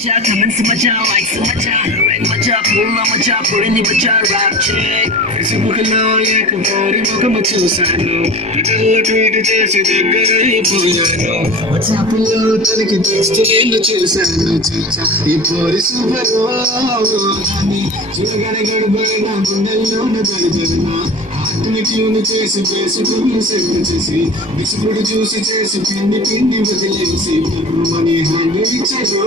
मचा कमेंट से मचा लाइक से मचा रैंक मचा पूरा मचा पूरी मचा रैप चेक फेसबुक లో ఏకవారి ముఖము చూశాను ఇతరుల ట్వీట్ చేసి దగ్గర అయిపోయాను వాట్సాప్లో తనకి టెక్స్ట్ నేను చూశాను చూసా ఈ పోరి సూపర్ చూడగానే గడబడిన గుండెల్లోన గడిపెను హార్ట్ని ట్యూన్ చేసి బేసుకుని సెట్ చేసి బిస్కుడు చూసి చేసి పిండి పిండి వదిలేసి మనీ హ్యాండ్ ఇచ్చారు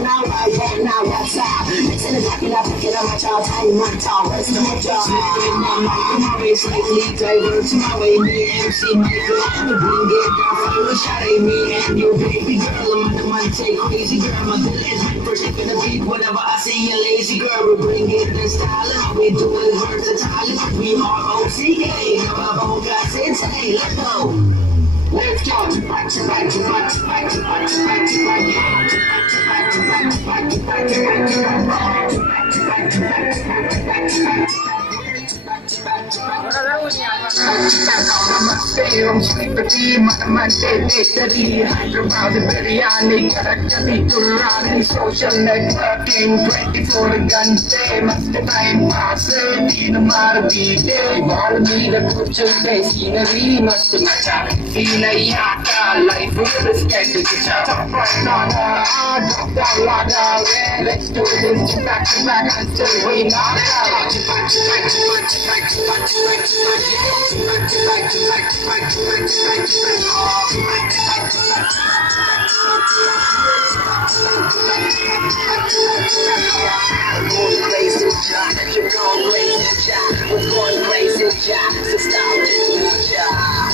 Now I want, now what's up? Listen to that, I'm picking up my child, tiny my child, rest of my job. My mic, my way slightly diverse, my way, me, MC Michael. The bring it down, follow the shot at me and your baby girl. I'm on the money, take crazy girl. My village, first thing in the beat, whenever I see a lazy girl, we bring it in style. How we do it, versatile. We are OCA, never won't got it, hey, let's go. Let's go. Back to back to back to back to back to back to back to back to back to back to back to back to back to back to back to back to back to social networking 24 గంటే మస్త్ time pass నేను మారుతీటే వాళ్ళ మీద కూర్చుంటే scenery మస్తు మచా feel అయ్యాక life sketch let's do this back to back until we knock out. Going crazy, John. You're going crazy, John. We're going crazy, John. So stop it, John.